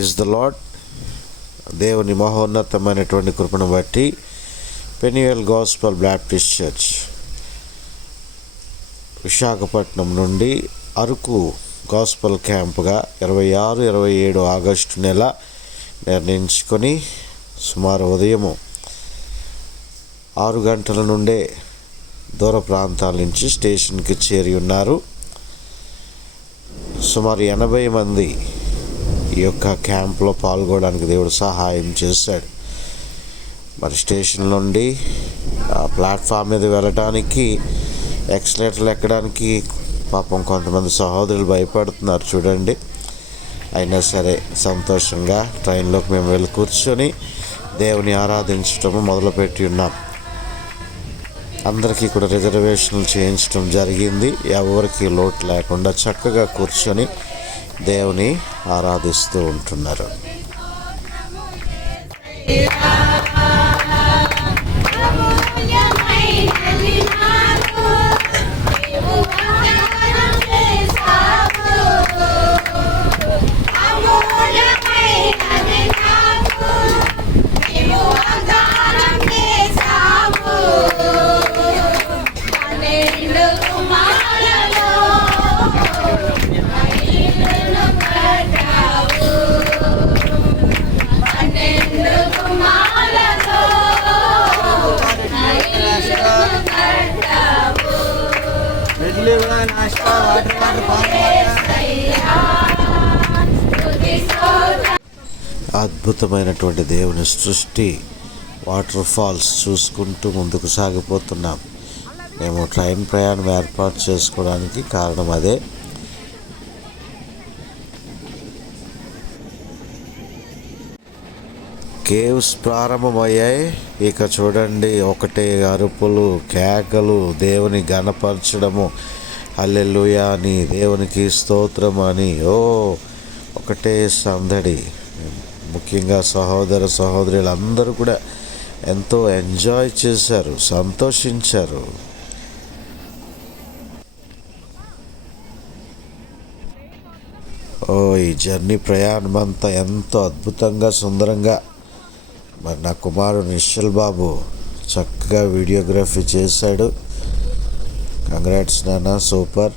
Praise the lord. దేవుని మహోన్నతమైనటువంటి కృపను బట్టి పెన్యుయల్ గాస్పల్ బ్యాప్టిస్ట్ చర్చ్ విశాఖపట్నం నుండి అరకు గాస్పల్ క్యాంపుగా 26-27 ఆగస్టు నెల నిర్ణయించుకొని సుమారు ఉదయము 6 గంటల నుండే దూర ప్రాంతాల నుంచి స్టేషన్కి చేరి ఉన్నారు. సుమారు 80 మంది ఈ యొక్క క్యాంప్లో పాల్గొనడానికి దేవుడు సహాయం చేశాడు. మరి స్టేషన్ నుండి ప్లాట్ఫామ్ మీద వెళ్ళడానికి, ఎక్స్లేటర్లు ఎక్కడానికి పాపం కొంతమంది సహోదరులు భయపడుతున్నారు చూడండి. అయినా సరే సంతోషంగా ట్రైన్లోకి మేము వెళ్ళి కూర్చొని దేవుని ఆరాధించటము మొదలుపెట్టి ఉన్నాం. అందరికీ కూడా రిజర్వేషన్లు చేయించడం జరిగింది. ఎవరికి లోటు లేకుండా చక్కగా కూర్చొని దేవుని ఆరాధిస్తూ ఉంటున్నారు. అద్భుతమైనటువంటి దేవుని సృష్టి, వాటర్ ఫాల్స్ చూసుకుంటూ ముందుకు సాగిపోతున్నాం. మేము ట్రైన్ ప్రయాణం ఏర్పాటు చేసుకోవడానికి కారణం అదే. కేవ్స్ ప్రారంభమయ్యాయి. ఇక చూడండి, ఒకటే అరుపులు, కేకలు, దేవుని ఘనపరచడము, హల్లెలూయా అని, దేవునికి స్తోత్రం అని, ఒకటే సందడి. ముఖ్యంగా సహోదర సహోదరులందరూ కూడా ఎంతో ఎంజాయ్ చేశారు, సంతోషించారు. ఈ జర్నీ ప్రయాణం అంతా ఎంతో అద్భుతంగా, సుందరంగా మరి నా కుమారుడు నిశ్చల్ బాబు చక్కగా వీడియోగ్రఫీ చేశాడు. కంగ్రాట్స్ నాన్న, సూపర్.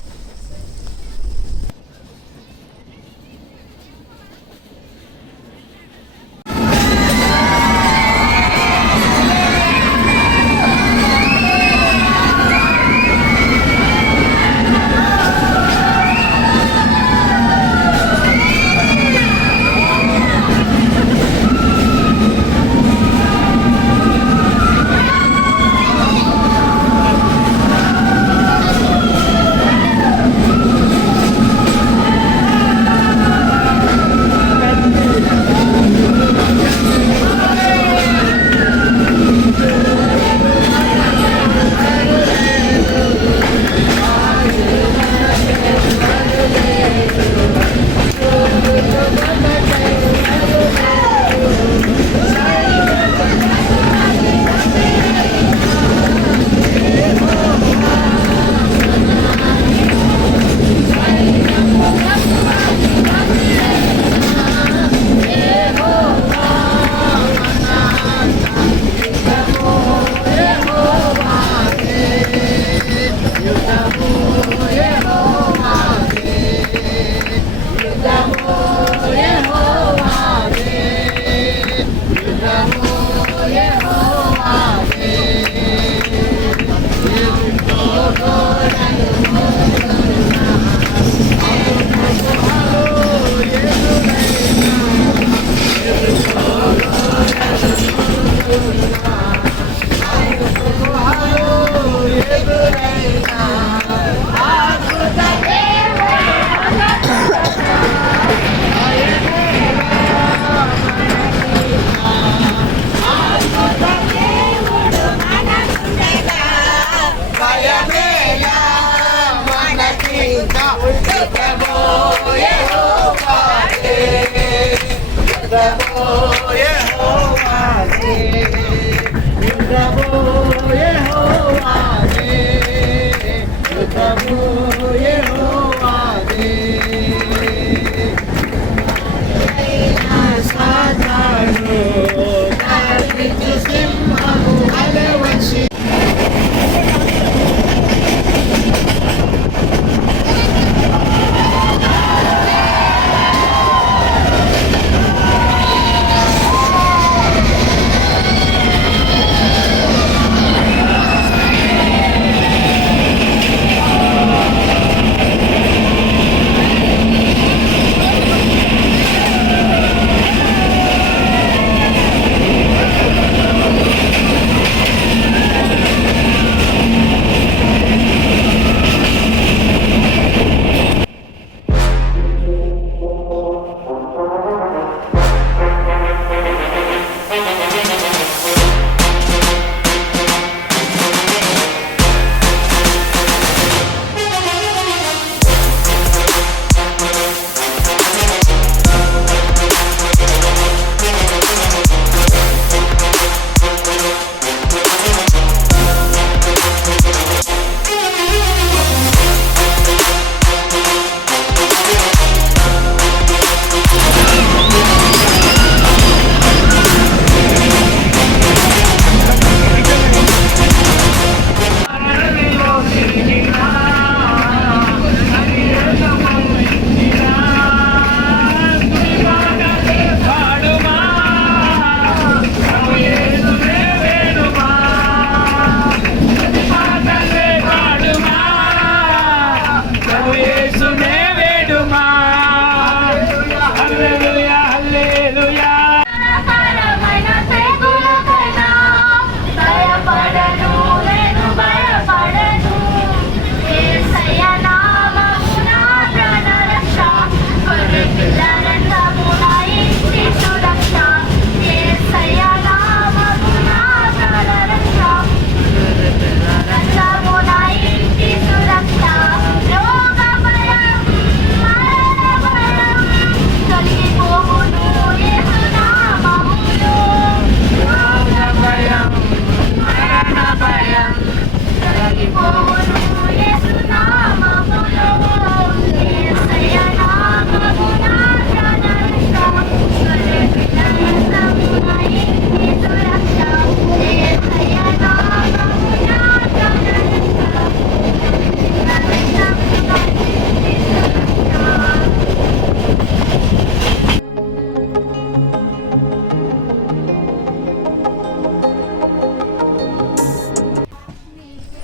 Yehova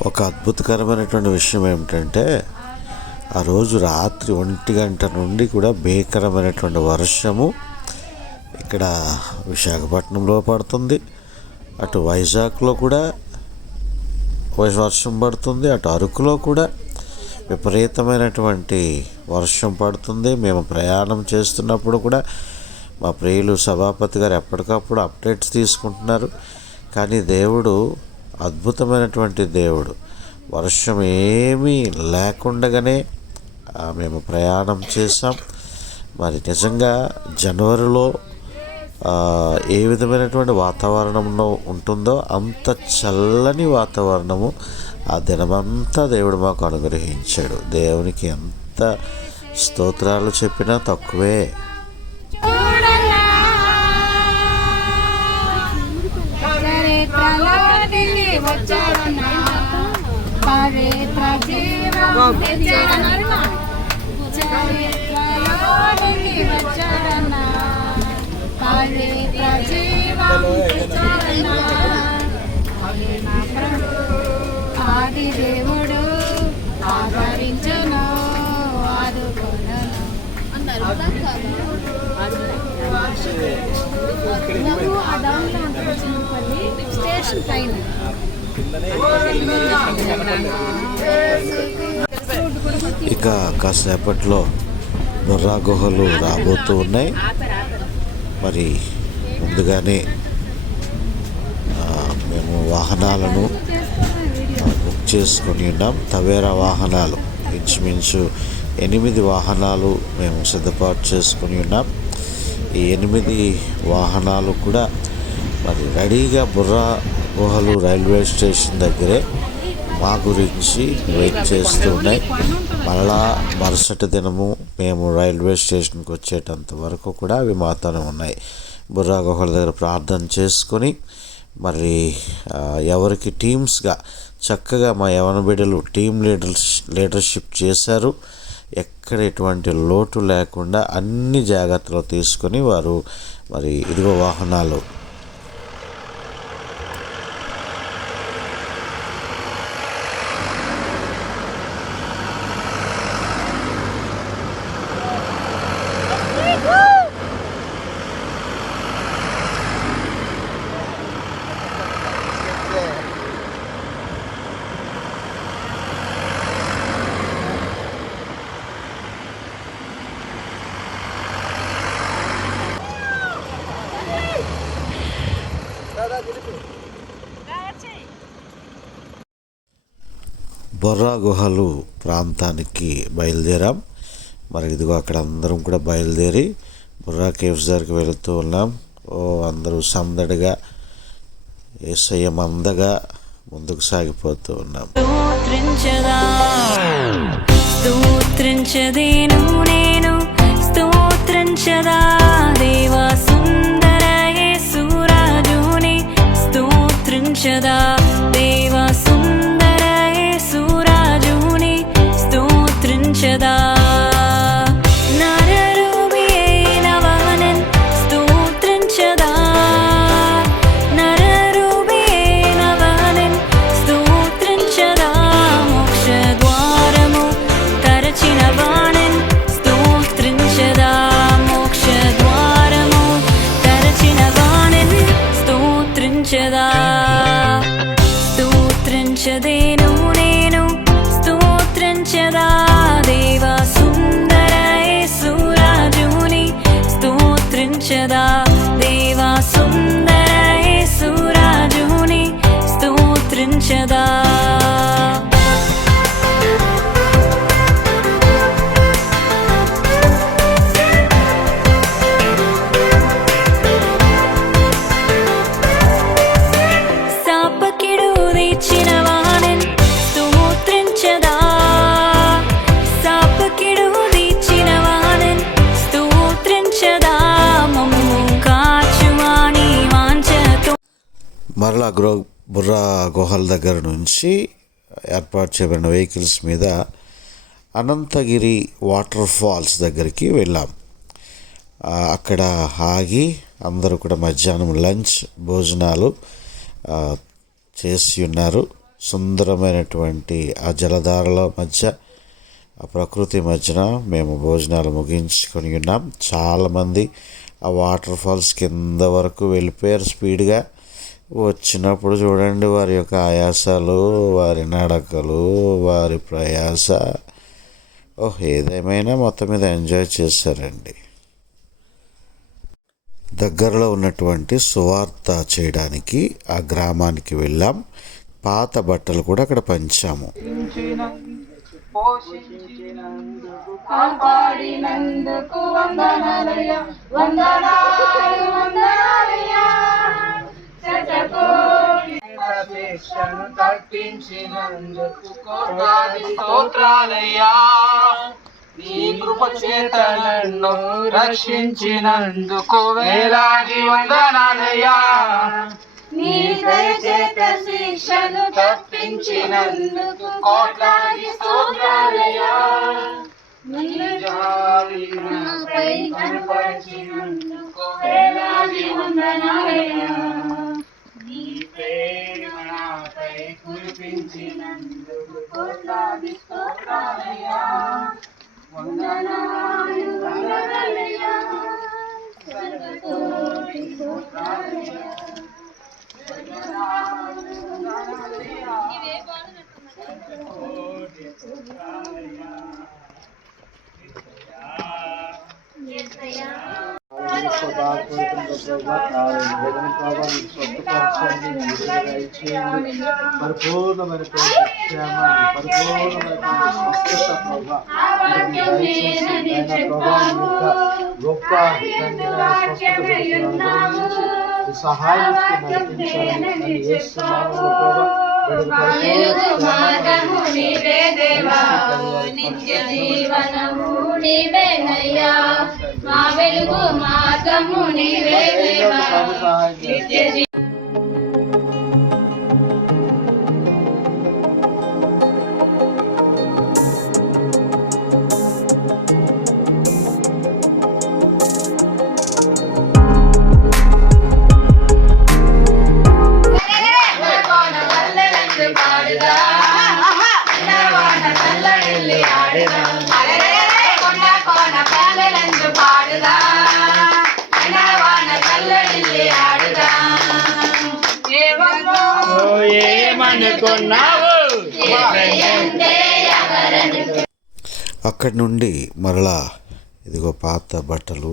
ఒక అద్భుతకరమైనటువంటి విషయం ఏమిటంటే, ఆ రోజు రాత్రి 1 గంట నుండి కూడా భీకరమైనటువంటి వర్షము ఇక్కడ విశాఖపట్నంలో పడుతుంది, అటు వైజాగ్లో కూడా వర్షం పడుతుంది, అటు అరకులో కూడా విపరీతమైనటువంటి వర్షం పడుతుంది. మేము ప్రయాణం చేస్తున్నప్పుడు కూడా మా ప్రియులు సభాపతి గారు ఎప్పటికప్పుడు అప్డేట్స్ తీసుకుంటున్నారు. కానీ దేవుడు అద్భుతమైనటువంటి దేవుడు. వర్షం ఏమీ లేకుండగానే మేము ప్రయాణం చేసాం. మరి నిజంగా జనవరిలో ఏ విధమైనటువంటి వాతావరణంలో ఉంటుందో అంత చల్లని వాతావరణము ఆ దినమంతా దేవుడు మాకు అనుగ్రహించాడు. దేవునికి ఎంత స్తోత్రాలు చెప్పినా తక్కువే. ఆది దేవుడు ఆదరించను స్టేషన్ పైన ఇక కాసేపట్లో బొర్రా గుహలు రాబోతూ ఉన్నాయి. మరి ముందుగానే మేము వాహనాలను బుక్ చేసుకొని ఉన్నాం. తవేరా వాహనాలు ఇంచుమించు 8 వాహనాలు మేము సిద్ధపాటు చేసుకొని ఉన్నాం. ఈ 8 వాహనాలు కూడా మరి రెడీగా బొర్రా గుహలు రైల్వే స్టేషన్ దగ్గరే మా గురించి వెయిట్ చేస్తూ ఉన్నాయి. మళ్ళా మరుసటి దినము మేము రైల్వే స్టేషన్కి వచ్చేటంత వరకు కూడా అవి మాతోనే ఉన్నాయి. బొర్రా గుహల దగ్గర ప్రార్థన చేసుకొని మరి ఎవరికి టీమ్స్గా చక్కగా మా యవన బిడ్డలు టీమ్ లీడర్షిప్ చేశారు. ఎక్కడ ఎటువంటి లోటు లేకుండా అన్ని జాగ్రత్తలు తీసుకొని వారు మరి ఇదిగో వాహనాలు బొర్రా గుహలు ప్రాంతానికి బయలుదేరాం. మరి ఇదిగో అక్కడ అందరం కూడా బయలుదేరి బొర్రా కేవ్స్ దగ్గరికి వెళుతూ ఉన్నాం. అందరూ సందడిగా యేసయ్య మందగా ముందుకు సాగిపోతూ ఉన్నాం. స్తోత్రించదేను నేను స్తోత్రించదా దేవా సుందర యేసు రాజుని స్తోత్రించదా దేవా సుందర యేసు రాజుని స్తోత్రించదా స్తోత్రించదేను నేను స్తోత్రించదా దేవా సుందర యేసు రాజుని స్తోత్రించదా దేవా సుందర యేసు రాజుని స్తోత్రించదా మరలా బొర్రా గుహల దగ్గర నుంచి ఏర్పాటు చేయబడిన వెహికల్స్ మీద అనంతగిరి వాటర్ ఫాల్స్ దగ్గరికి వెళ్ళాం. అక్కడ ఆగి అందరూ కూడా మధ్యాహ్నం లంచ్ భోజనాలు చేసి ఉన్నారు. సుందరమైనటువంటి ఆ జలధారల మధ్య, ఆ ప్రకృతి మధ్యన మేము భోజనాలు ముగించుకొని ఉన్నాం. చాలామంది ఆ వాటర్ ఫాల్స్ కింద వరకు వెళ్ళిపోయారు స్పీడ్గా. వచ్చినప్పుడు చూడండి వారి యొక్క ఆయాసాలు, వారి నడకలు, వారి ప్రయాస, ఏదేమైనా మొత్తం మీద ఎంజాయ్ చేశారండి. దగ్గరలో ఉన్నటువంటి సువార్త చేయడానికి ఆ గ్రామానికి వెళ్ళాం. పాత బట్టలు కూడా అక్కడ పంచాము. కాపాడినందుకు వందనాలయ్య, వందనాలు వందనాలయ్య, శతకోటి శిక్షను తప్పించినందుకు కోటాది స్తోత్రాలయ్యా. నీ కృప చేత నన్ను రక్షించినందుకు వేలాది వందనాలయ్యా. నీ దయచేత శిక్షను తప్పించినందుకు కోట్లాది స్తోత్రాలయ్యా. నీ జాలి నాపై కనపరిచినందుకు వేలాది వందనాలయ్యా. నీ ప్రేమ నాపై కురిపించినందుకు కోట్లాది స్తోత్రాలయ్యా. వందనాలు వందనాలయ్యా, సర్వకోటి స్తోత్రాలయ్యా. పరిపూర్ణమైన క్షేమాన్ని, పరిపూర్ణమైన స్వస్థత ప్రభా గొప్ప సహాయం నిత్య జీవనము నీవేనయ్యా, మా వెలుగు మార్గము నీవే దేవా. నిత్య అక్కడి నుండి మరలా ఇదిగో పాత బట్టలు,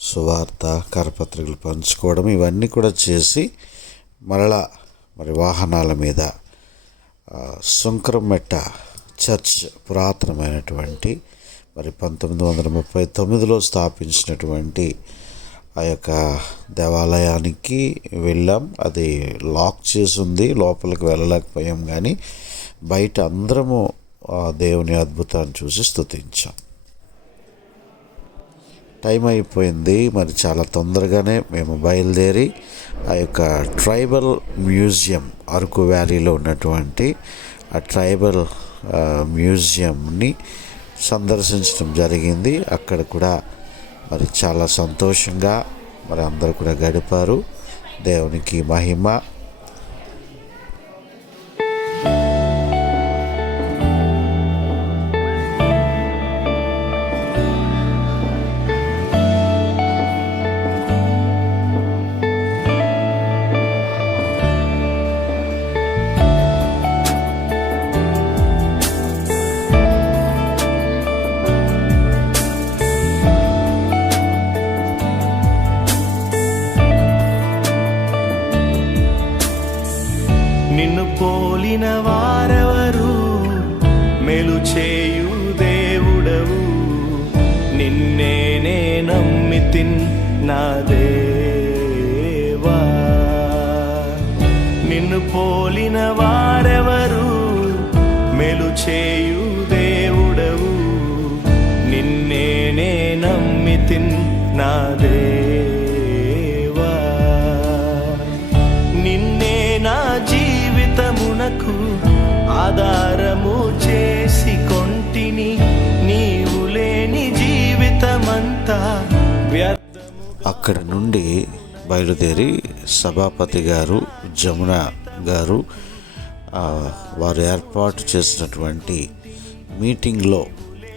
సువార్త, కరపత్రికలు పంచుకోవడం ఇవన్నీ కూడా చేసి మరలా వాహనాల మీద సుంకరమెట్ట చర్చ్, పురాతనమైనటువంటి 1939లో స్థాపించినటువంటి ఆ యొక్క దేవాలయానికి వెళ్ళాం. అది లాక్ చేసి ఉంది, లోపలికి వెళ్ళలేకపోయాం. కానీ బయట అందరము దేవుని అద్భుతాన్ని చూసి స్తుతించాం. టైం అయిపోయింది, చాలా తొందరగానే మేము బయలుదేరి ఆ యొక్క ట్రైబల్ మ్యూజియం, అరకు వ్యాలీలో ఉన్నటువంటి ఆ ట్రైబల్ మ్యూజియంని సందర్శించడం జరిగింది. అక్కడ కూడా చాలా సంతోషంగా అందరూ కూడా గడిపారు. దేవునికి మహిమ. నిన్ను పోలిన వారెవరు, మేలు చేయు దేవుడవు, నిన్నే నమ్మితిన్ నా దేవా. నిన్ను పోలిన వారెవరు, మేలు చేయు దేవుడవు, నిన్నే నమ్మితిన్ నా దేవా. నిన్నే నా జీవితమునకు ఆధారము చేసి కొంటిని, నీవు లేని జీవితమంతా వ్యర్థము. అక్కడ నుండి బయలుదేరి సభాపతి గారు, జమున గారు వారు ఏర్పాటు చేసినటువంటి మీటింగ్లో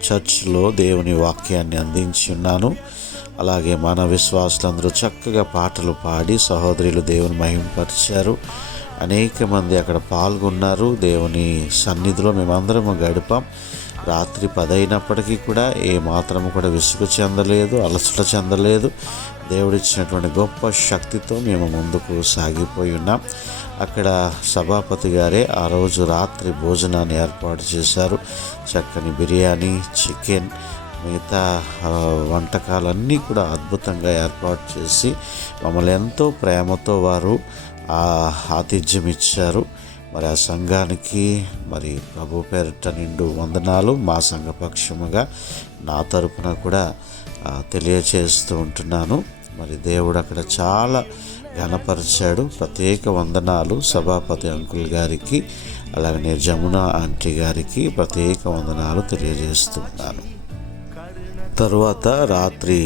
చర్చ్లో దేవుని వాక్యాన్ని అందించి ఉన్నాను. అలాగే మన విశ్వాసులందరూ చక్కగా పాటలు పాడి సహోదరులు దేవుని మహిమపరిచారు. అనేక మంది అక్కడ పాల్గొన్నారు. దేవుని సన్నిధిలో మేమందరము గడిపాం. రాత్రి 10 అయినప్పటికీ కూడా ఏ మాత్రము కూడా విసుగు చెందలేదు, అలసట చెందలేదు. దేవుడిచ్చినటువంటి గొప్ప శక్తితో మేము ముందుకు సాగిపోయి ఉన్నాం. అక్కడ సభాపతి గారే ఆ రోజు రాత్రి భోజనాన్ని ఏర్పాటు చేశారు. చక్కని బిర్యానీ, చికెన్, మిగతా వంటకాలన్నీ కూడా అద్భుతంగా ఏర్పాటు చేసి మమ్మల్ని ఎంతో ప్రేమతో వారు ఆతిథ్యం ఇచ్చారు. మరి ఆ సంఘానికి మరి ప్రభు పేరిట నిండు వందనాలు మా సంఘపక్షముగా నా తరపున కూడా తెలియచేస్తూ ఉంటున్నాను. మరి దేవుడు అక్కడ చాలా ఘనపరిచాడు. ప్రత్యేక వందనాలు సభాపతి అంకుల్ గారికి, అలాగనే జమున ఆంటీ గారికి ప్రత్యేక వందనాలు తెలియజేస్తున్నాను. తరువాత రాత్రి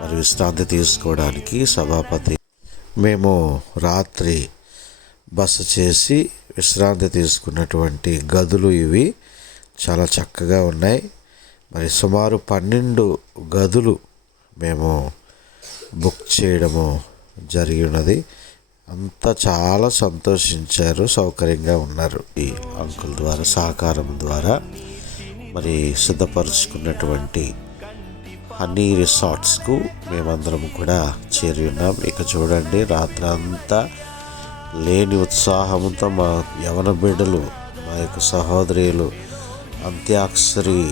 మరి విశ్రాంతి తీసుకోవడానికి సభాపతి మేము రాత్రి బస చేసి విశ్రాంతి తీసుకున్నటువంటి గదులు ఇవి చాలా చక్కగా ఉన్నాయి. మరి సుమారు 12 గదులు మేము బుక్ చేయడము జరిగి ఉన్నది. అంతా చాలా సంతోషించారు, సౌకర్యంగా ఉన్నారు. ఈ అంకుల్ ద్వారా సహకారం ద్వారా మరి సిద్ధపరుచుకున్నటువంటి హనీ రిసార్ట్స్కు మేమందరం కూడా చేరి ఉన్నాం. ఇక చూడండి, రాత్రంతా లేని ఉత్సాహంతో మా యవన బిడ్డలు, మా యొక్క సహోదరులు అంత్యాక్షరి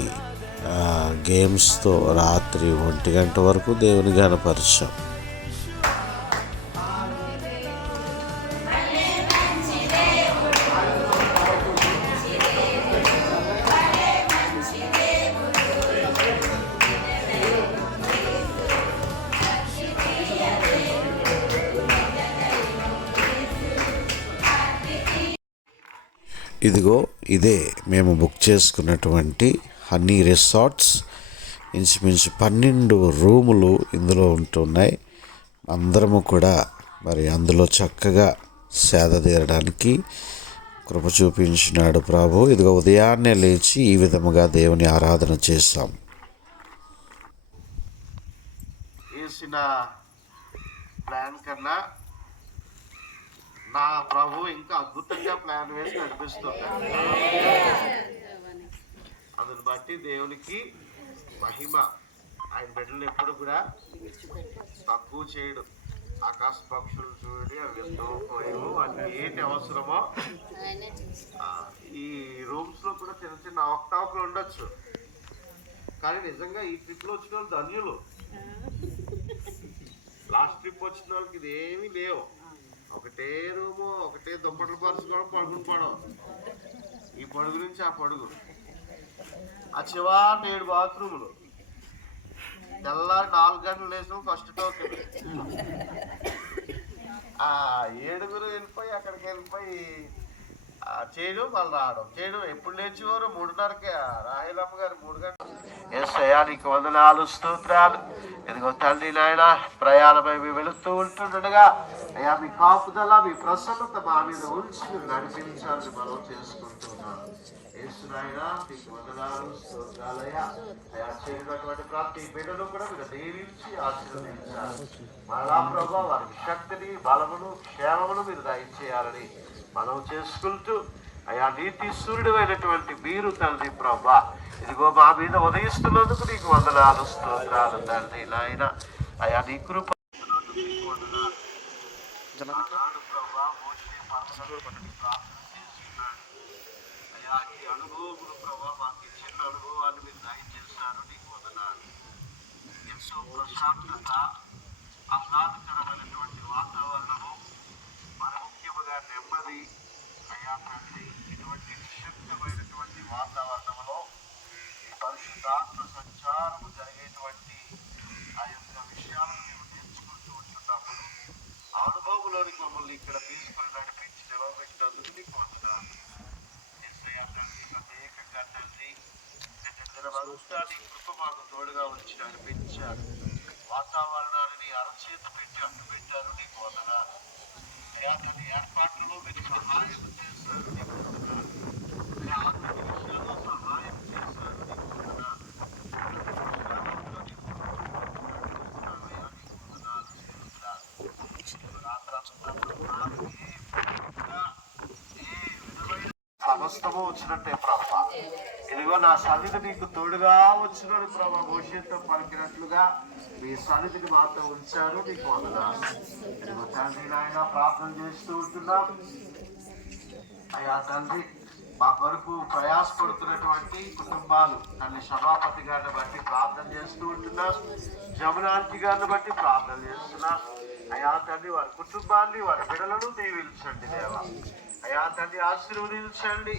గేమ్స్తో రాత్రి 1 గంట వరకు దేవుని ఘనపరిచాం. ఇదిగో ఇదే మేము బుక్ చేసుకున్నటువంటి హనీ రిసార్ట్స్. ఇంచుమించు 12 రూములు ఇందులో ఉంటున్నాయి. అందరము కూడా మరి అందులో చక్కగా సేద తీరడానికి కృప చూపించినాడు ప్రభు. ఇదిగో ఉదయాన్నే లేచి ఈ విధముగా దేవుని ఆరాధన చేశాం. వేసిన ప్లాన్ కన్నా నా ప్రభు ఇంకా అద్భుతంగా ప్లాన్ వేసి నడిపిస్తుంటాడు. అందుని బట్టి దేవునికి మహిమ. ఆయన బిడ్డలు ఎప్పుడు కూడా తక్కువ చేయడు. ఆకాశ పక్షులు చూడండి, అవి ఎంతో పోయేవు, అన్ని ఏంటి అవసరమో. ఈ రూమ్స్ లో కూడా చిన్న చిన్న అవకతవకలు ఉండొచ్చు, కానీ నిజంగా ఈ ట్రిప్ లో వచ్చిన వాళ్ళు ధన్యులు. లాస్ట్ ట్రిప్ వచ్చిన వాళ్ళకి ఇది ఏమీ లేవు. ఒకటే రూము, ఒకటే దుప్పట్లు పరుచుకోవడం, పడుకుని పోవడం. ఈ పడుగు నుంచి ఆ పడుగు, ఆ చివరి 7 బాత్రూములు. తెల్లారి 4 గంటలు లేచిన ఫస్ట్ టోకెన్. ఆ 7 వెళ్ళిపోయి అక్కడికి వెళ్ళిపోయి చేయడం, వాళ్ళు రావడం చేయడం. ఎప్పుడు లేచేవారు? 3:30కే. రాయలమ్మ గారు 3 గంటలు. యేసయ్యా నీకు వందనాలు, స్తోత్రాలు. ఇదిగో తండ్రి నాయన, ప్రయాణమై మేము వెళుతూ ఉంటుండగా అయ్యా మీ కాపుదల, మీ ప్రసన్నత మా మీద ఉంచి మీరు నడిపించాలని మనం చేసుకుంటున్నాం. యేసునాయనా నీకు వందనాలు, స్తోత్రాలయ్యా. అయ్యా చేరినటువంటి ప్రతి బిడ్డను కూడా మీరు దీవించి ఆశీర్వదించాలి. మరలా ప్రభా వారికి శక్తిని, బలమును, క్షేమమును మీరు దయచేయాలని మనం చేసుకుంటూ అయ్యా నీతి సూర్యుడు అయినటువంటి మీరు తండ్రి ప్రభా ఇదిగో మా మీద ఉదయిస్తున్నందుకు నీకు వందనాలు, స్తోత్రాలు తండ్రి నాయన. అయ్యా నీ కృప అయ్యా ఈ అనుభవములు ప్రభా మాకు చిన్న అనుభవాన్ని మీరు దయచేశారు, నీకు వందనాలు. ఎంతో ప్రశాంతత, ఆహ్లాదకరమైనటువంటి వాతావరణము, మన ముఖ్యముగా నెమ్మది. అయ్యా తండ్రి ఇటువంటి నిశ్శబ్దమైనటువంటి వాతావరణంలో ఈ పరిశుద్ధాత్మ సంచారము జరిగేటువంటి ఆ యొక్క విషయాలను మేము నేర్చుకుంటూ ఉంటున్నప్పుడు అనుభవంలోనికి మమ్మల్ని ఇక్కడ తీసుకుని నడిపించి నిలబెట్టినందుకు నీకు వందనాలు. ప్రత్యేకంగా తండ్రి దినమంతా నీ కృప మాకు తోడుగా వచ్చి నడిపించారు. వాతావరణాన్ని అరచేతి పెట్టి అడ్డు పెట్టారు, నీకు వందనాలు. అయా తన ఏర్పాట్లలో మీరు సహాయం చేశారు నీకు వందనాలు. అయా ఆత్మ విషయాల్లో సహాయం చేశారు నీకు వందనాలు. సేవకులు నీకు అయా నీకు వందనాలు స్తోత్రాలు. రాత్రంతా ప్రభు సమస్తము వచ్చినట్టే ప్రభా. ఇదిగో నా సన్నిధి నీకు తోడుగా వచ్చినట్టు ప్రభా. భవిష్యత్తు పలికినట్లుగా మీ సన్నిధిని మాతో ఉంచారు నీకు వందనాలు. ఇదిగో తండ్రి నాయన ప్రార్థన చేస్తూ ఉంటున్నాం. అయ్యా తండ్రి మా కొరకు ప్రయాసపడుతున్నటువంటి కుటుంబాలు తల్లి సభాపతి గారిని బట్టి ప్రార్థన చేస్తూ ఉంటున్నాం. జమునాంటి గారిని బట్టి ప్రార్థన చేస్తున్నాం. అయా తండ్రి వారి కుటుంబాన్ని వారి బిడ్డలను దీవించండి దేవా. అయా తండ్రి ఆశీర్వదించండి.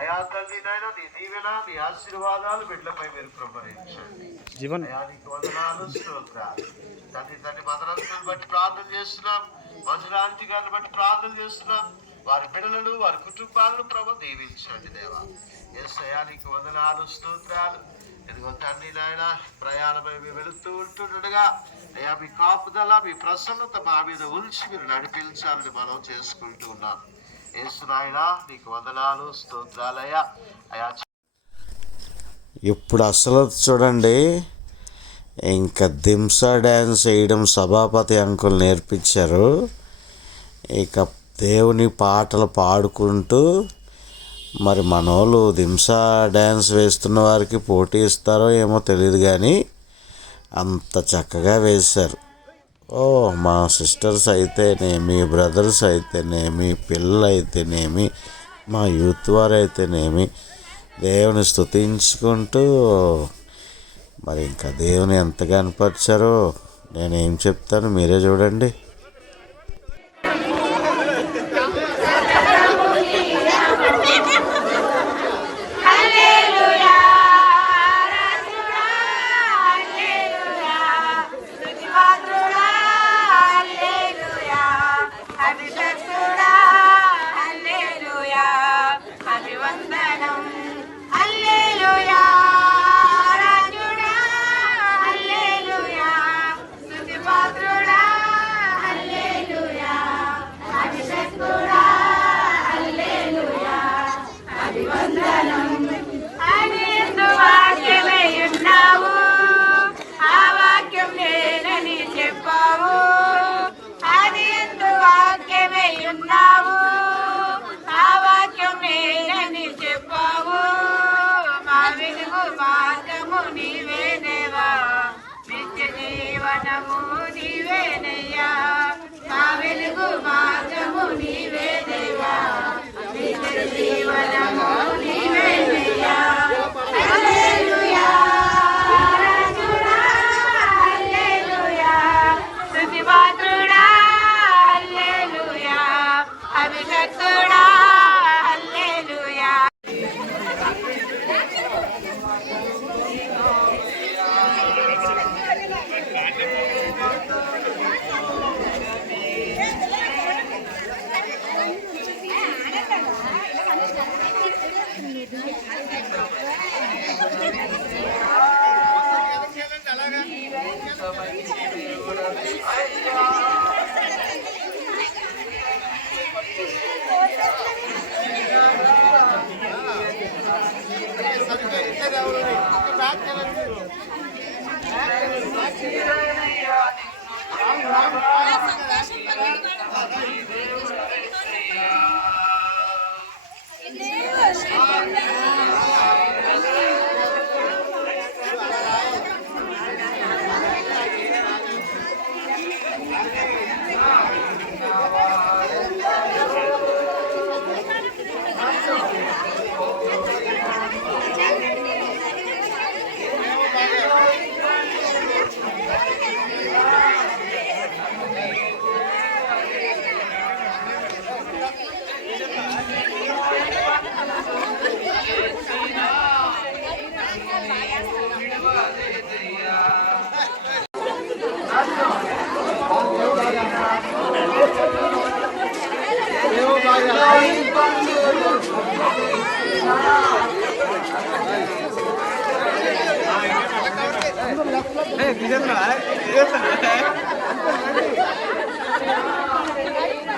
అయా తండ్రి నాయన నీ దీవెన నీ ఆశీర్వాదాలు బిడ్డలపై మీరు ప్రకటించండి. అయా నీకు వందనాలు స్తోత్రాలు. తండ్రి మదనస్తులను బట్టి ప్రార్థన చేస్తున్నాం. మంజులాంటి గారిని బట్టి ప్రార్థన చేస్తున్నాం. వారి బిడ్డలను వారి కుటుంబాలను ప్రభు దీవించండి దేవా. యేసయ్యా నీకు వందనాలు స్తోత్రాలు. ఇదిగో తండ్రి నాయన ప్రయాణమై మేము వెళుతూ ఉంటుండగా అయ్యా మీ కాపుదల మీ ప్రసన్నత మా మీద ఉంచి మీరు నడిపించాలని మనం చేసుకుంటూ ఉన్నాం. యేసు నాయన నీకు వందనాలు స్తోత్రాలయ్యా. అయా ఇప్పుడు అసలు చూడండి, ఇంకా దింసా డ్యాన్స్ వేయడం సభాపతి అంకుల్ నేర్పించారు. ఇక దేవుని పాటలు పాడుకుంటూ మరి మనోళ్ళు దింసా డ్యాన్స్ వేస్తున్న వారికి పోటీ ఇస్తారో ఏమో తెలియదు, కానీ అంత చక్కగా వేశారు. ఓ మా సిస్టర్స్ అయితేనేమి, బ్రదర్స్ అయితేనేమి, పిల్లలు అయితేనేమి, మా యూత్ వారు అయితేనేమి దేవుని స్తుతించుకుంటూ మరి ఇంకా దేవుని ఎంత కనపరిచారో నేనేం చెప్తాను, మీరే చూడండి.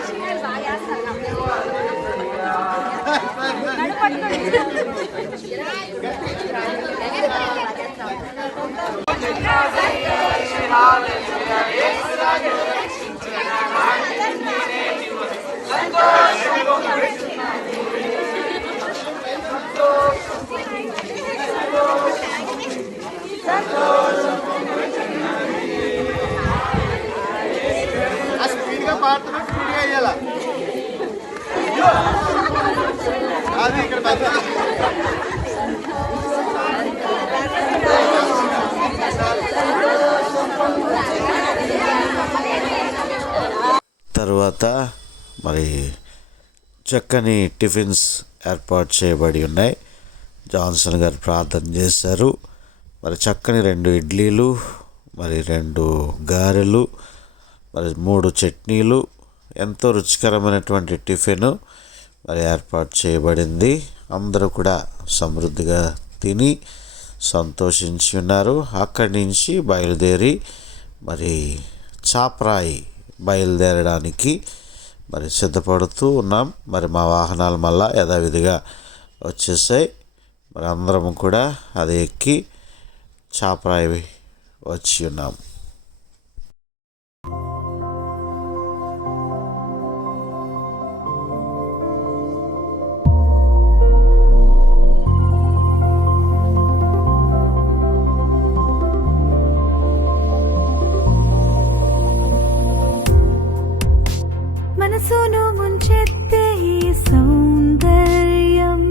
Hey, స్పీడ్గా పాడుతున్నా, స్పీడ్గా వేయాలా అది ఇక్కడ తర్వాత మరి చక్కని టిఫిన్స్ ఏర్పాటు చేయబడి ఉన్నాయి. జాన్సన్ గారు ప్రార్థన చేశారు. మరి చక్కని 2 ఇడ్లీలు, మరి 2 గారెలు, మరి 3 చట్నీలు, ఎంతో రుచికరమైనటువంటి టిఫిన్ మరి ఏర్పాటు చేయబడింది. అందరూ కూడా సమృద్ధిగా తిని సంతోషించి ఉన్నారు. అక్కడి నుంచి బయలుదేరి మరి చాప్రాయి బయలుదేరడానికి మరి సిద్ధపడుతూ ఉన్నాం. మరి మా వాహనాలు మళ్ళా యథావిధిగా వచ్చేసాయి. మరి అందరం కూడా అది ఎక్కి చాప్రాయి వచ్చి ఉన్నాం. మనసును ముంచెత్తే ఈ సౌందర్యం,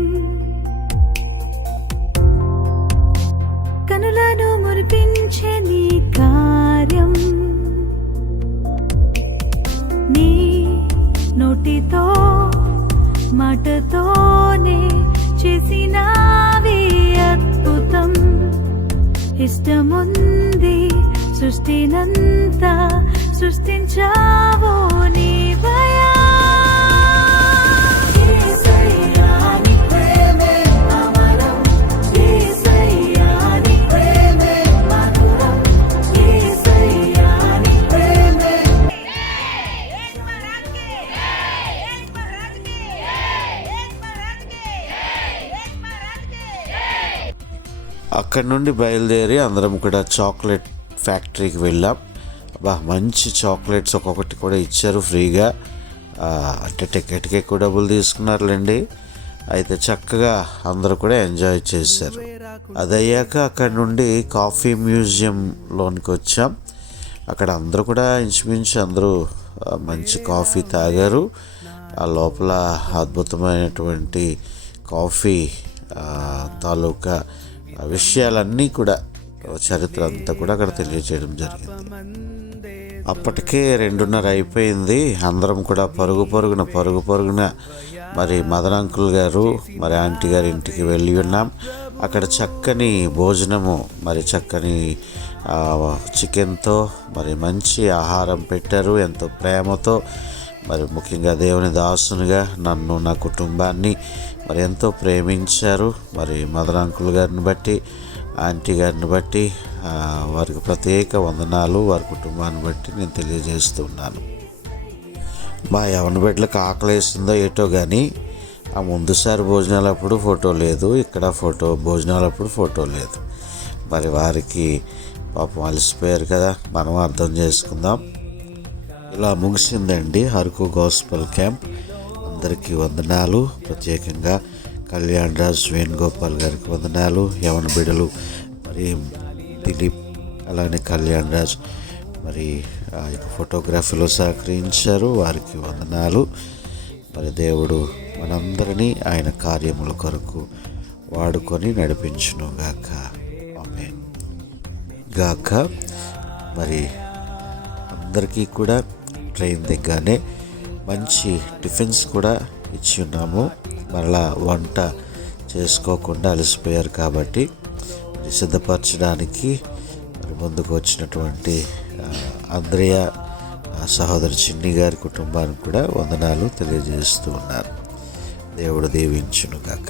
కనులను మురిపించే నీ కార్యం, నీ నోటితో మాటతోనే చేసినావి అద్భుతం. ఇష్టముంది సృష్టినంతా సృష్టించావో నీవయా. అక్కడి నుండి బయలుదేరి అందరం కూడా చాక్లెట్ ఫ్యాక్టరీకి వెళ్ళాం. మంచి చాక్లెట్స్ ఒక్కొక్కటి కూడా ఇచ్చారు ఫ్రీగా. అంటే టికెట్కి ఎక్కువ డబ్బులు తీసుకున్నారులేండి. అయితే చక్కగా అందరూ కూడా ఎంజాయ్ చేశారు. అదయ్యాక అక్కడి నుండి కాఫీ మ్యూజియంలోనికి వచ్చాం. అక్కడ అందరూ కూడా ఇంచుమించు అందరూ మంచి కాఫీ తాగారు. ఆ లోపల అద్భుతమైనటువంటి కాఫీ తాలూకా విషయాలన్నీ కూడా, చరిత్ర అంతా కూడా అక్కడ తెలియజేయడం జరిగింది. అప్పటికే 2:30 అయిపోయింది. అందరం కూడా పరుగు పరుగున మరి మదన్ అంకుల్ గారు మరి ఆంటీ గారి ఇంటికి వెళ్ళి ఉన్నాం. అక్కడ చక్కని భోజనము, మరి చక్కని చికెన్తో మరి మంచి ఆహారం పెట్టారు. ఎంతో ప్రేమతో, మరి ముఖ్యంగా దేవుని దాసునిగా నన్ను, నా కుటుంబాన్ని మరి ఎంతో ప్రేమించారు. మరి మదన్ అంకుల్ గారిని బట్టి, ఆంటీ గారిని బట్టి వారికి ప్రత్యేక వందనాలు, వారి కుటుంబాన్ని బట్టి నేను తెలియజేస్తున్నాను. మా యవన బిడ్డలకు ఆకలేస్తుందో ఏటో కానీ ఆ ముందుసారి భోజనాలప్పుడు ఫోటో లేదు, ఇక్కడ భోజనాలప్పుడు ఫోటో లేదు. మరి వారికి పాపం అలసిపోయారు కదా, మనం అర్థం చేసుకుందాం. ఇలా ముగిసిందండి అరకు గాస్పల్ క్యాంప్. అందరికీ వందనాలు. ప్రత్యేకంగా కళ్యాణ్ రాజ్, వేణుగోపాల్ గారికి వందనాలు. యవన బిడ్డలు మరి దిలీప్, అలానే కళ్యాణ్ రాజ్ మరి ఆ యొక్క ఫోటోగ్రఫీలో సహకరించారు, వారికి వందనాలు. మరి దేవుడు మనందరినీ ఆయన కార్యముల కొరకు వాడుకొని నడిపించును గాక. ఆమేన్ గాక. మరి అందరికీ కూడా ట్రైన్ దగ్గరనే మంచి టిఫిన్స్ కూడా ఇచ్చి ఉన్నాము. మరలా వంట చేసుకోకుండా అలసిపోయారు కాబట్టి మరి సిద్ధపరచడానికి మరి ముందుకు వచ్చినటువంటి అంద్రయ్య, సహోదరు చిన్ని గారి కుటుంబానికి కూడా వందనాలు తెలియజేస్తూ ఉన్నారు. దేవుడు దీవించును గాక.